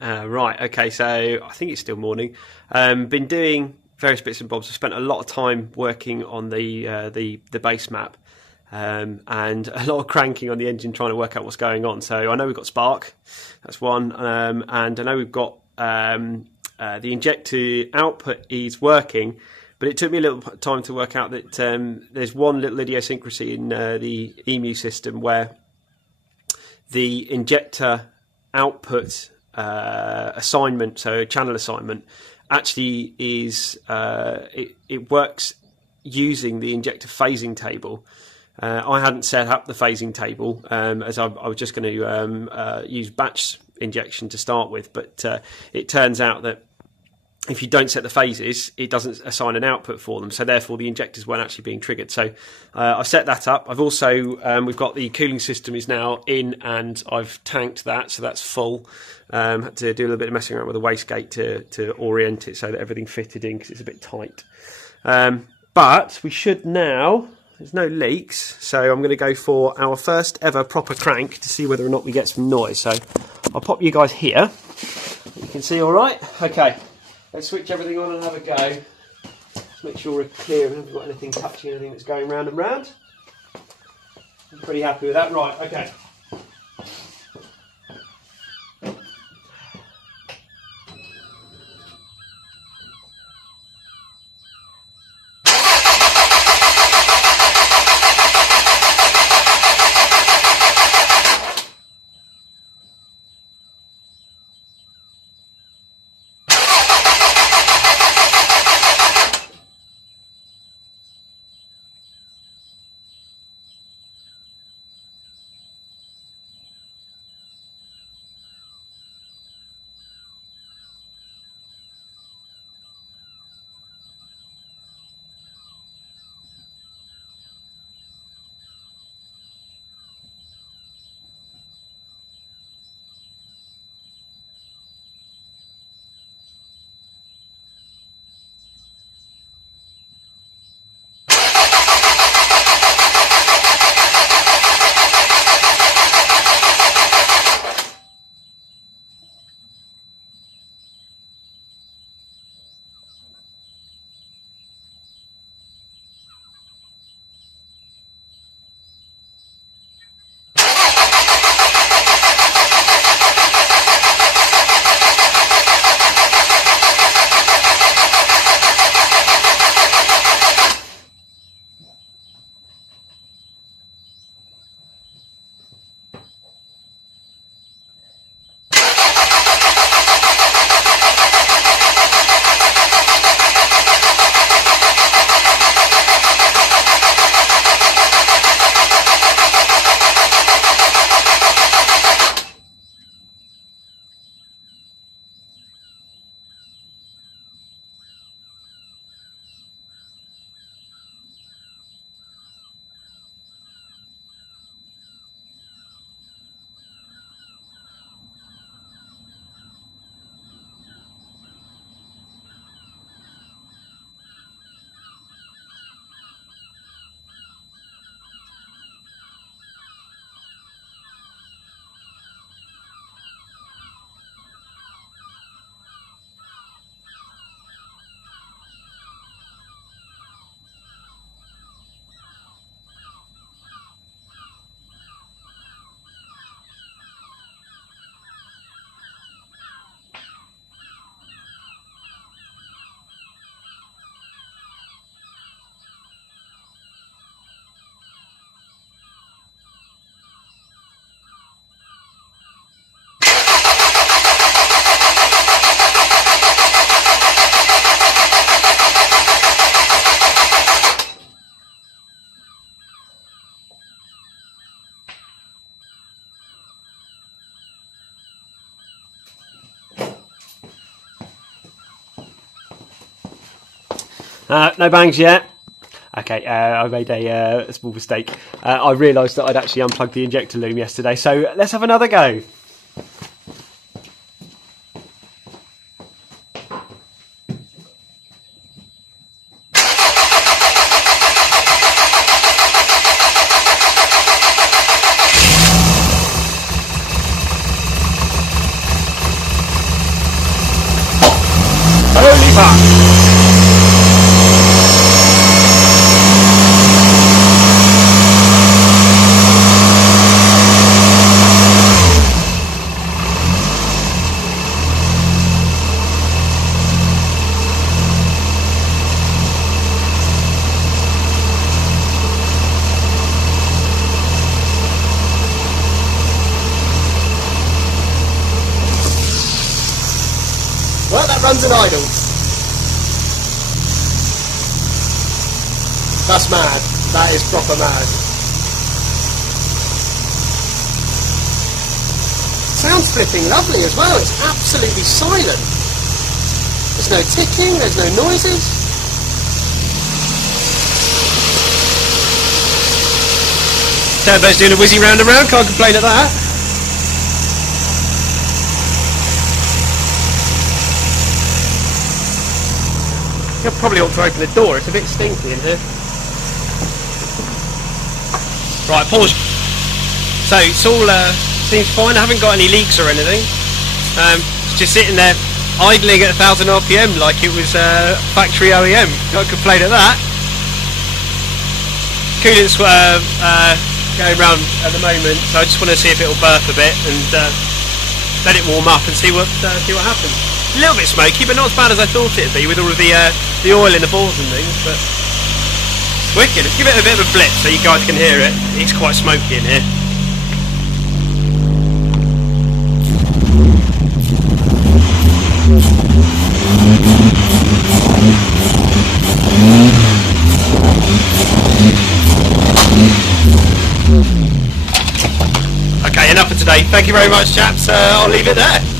Right, okay, so I think it's still morning. Been doing various bits and bobs. I spent a lot of time working on the base map, and a lot of cranking on the engine trying to work out what's going on. So I know we've got spark, that's one, and I know we've got the injector output is working, but it took me a little time to work out that there's one little idiosyncrasy in the EMU system where the injector output assignment, so channel assignment, actually is it works using the injector phasing table. I hadn't set up the phasing table as I was just going to use batch injection to start with, but it turns out that if you don't set the phases, it doesn't assign an output for them, so therefore the injectors weren't actually being triggered. So I've set that up. I've also we've got the cooling system is now in, and I've tanked that, so that's full. Had to do a little bit of messing around with the wastegate to orient it so that everything fitted in, because it's a bit tight. But we should now. There's no leaks, so I'm going to go for our first ever proper crank to see whether or not we get some noise. So I'll pop you guys here. You can see all right. Okay. Let's switch everything on and have a go. Just make sure we're clear and haven't got anything touching anything that's going round and round. I'm pretty happy with that. Right, okay. No bangs yet. Okay, I made a small mistake. I realised that I'd actually unplugged the injector loom yesterday, so let's have another go. that runs and idles. That's mad. That is proper mad. Sounds flipping lovely as well. It's absolutely silent. There's no ticking, there's no noises. Turbo's doing a whizzy round and round, can't complain at that. I probably ought to open the door, it's a bit stinky in here. Right, pause. So it's all seems fine. I haven't got any leaks or anything. It's just sitting there idling at 1000 RPM like it was factory OEM. Can't complain at that. Coolant's going round at the moment, so I just want to see if it'll burp a bit and let it warm up and see what happens. A little bit smoky, but not as bad as I thought it'd be with all of the oil in the balls and things. But wicked. Let's give it a bit of a blitz so you guys can hear it. It's quite smoky in here. Okay, enough for today. Thank you very much, chaps. I'll leave it there.